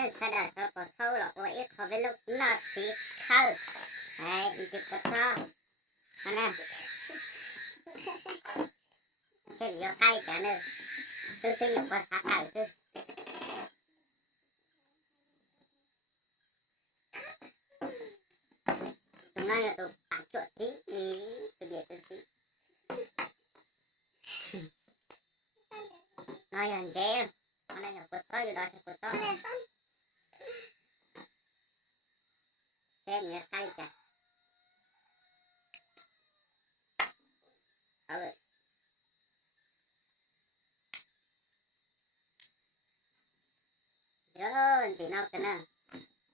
Nên sadar kalau kau tahu lah, kau ini kau belok nasi kau, jemput kau, mana? Saya dia kai kan tu, tu saya nak buat sakal tu. Tu nanya tu pacut si, tu dia tu si. Nanya je, mana yang buat kau itu dah buat kau. Saya ni kai kan. Awak. Rồi, thì nào cái này.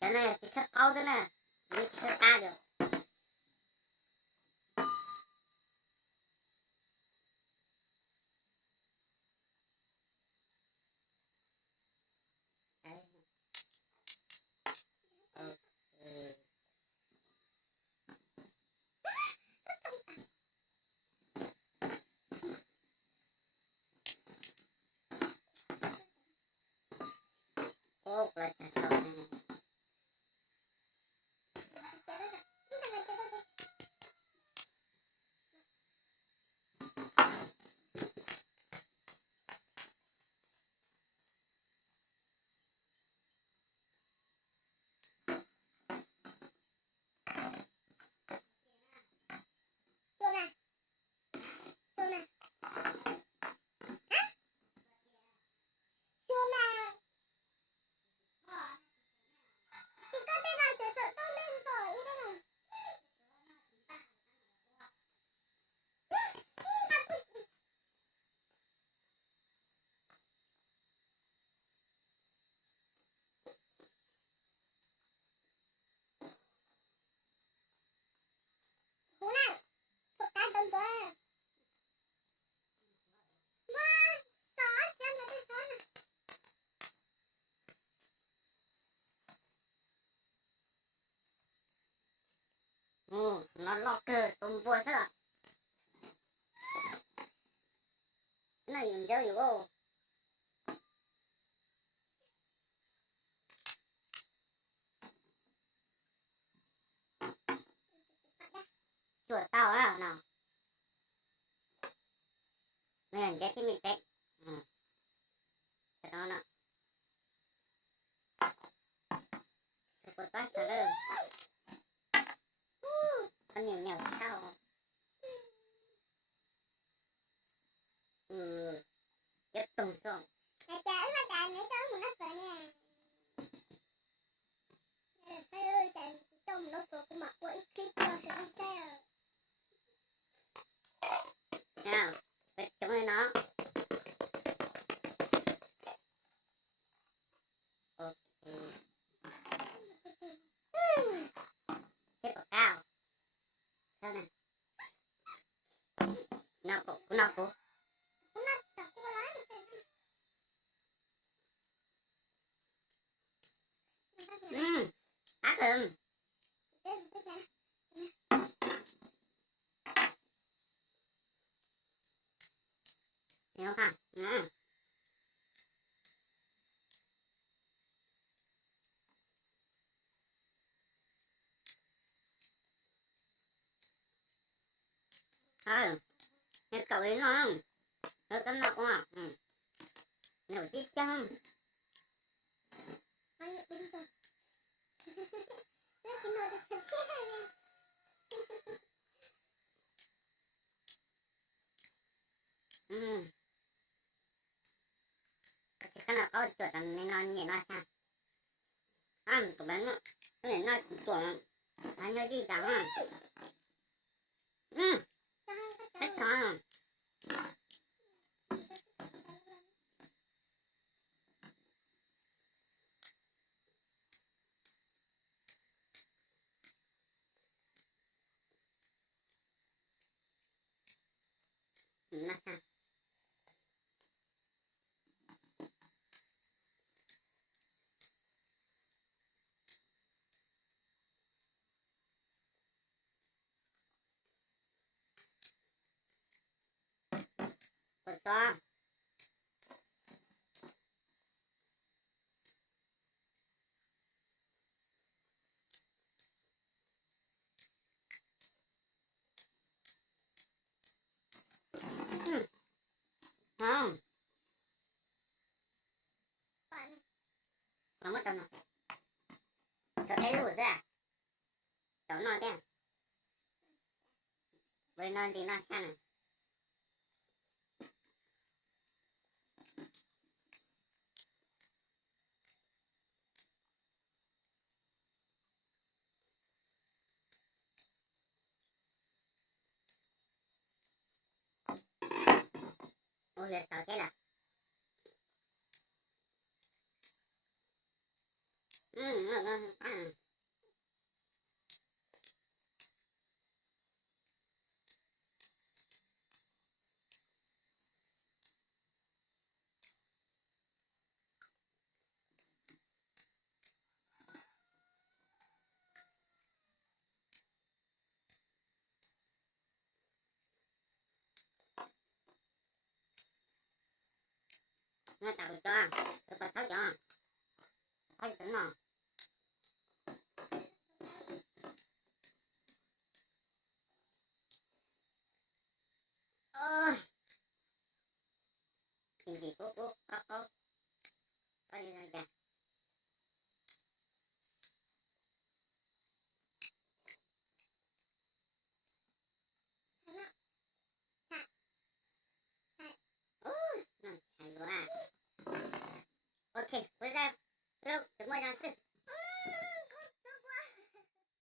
Cái này chỉ khắc câu thôi nè. Chỉ khắc ta được. Ô, là chả câu này. Nó lọt cơ tôm bùa sao? Cái này mình chơi vô. Chuột tao đó nào. Mình chết cái mịt đấy. Cái đó nè. Chuột tao sao đâu. Con nhiều nhiều sao. Tiếp tục xuống. Hãy trả mà trả mấy đó một nắp rồi nha. Hãy ơi trả trong một nắp rồi của mặt của ít clip cho sẽ không sao. Nào, phải chống lên nó. Ok. Xếp vào cao. Sao nè. Nào cổ, nào cổ. Ác hơn. Hiểu không? Nghe cậu ấy nói không? Nó cân nặng không à? Nếu chít chăng? Cái nào có chuột nên nó nhẹ nó sao? Của bánh ạ. Cái này nó chuột. Nó nhớ gì chẳng à? Hết rồi. Nó sao? Betul. Với non thì nó sang này. Ôi giời, sao thế là ngon quá. Nó tạo được cho, được bật tháo cho, thấy tỉnh không?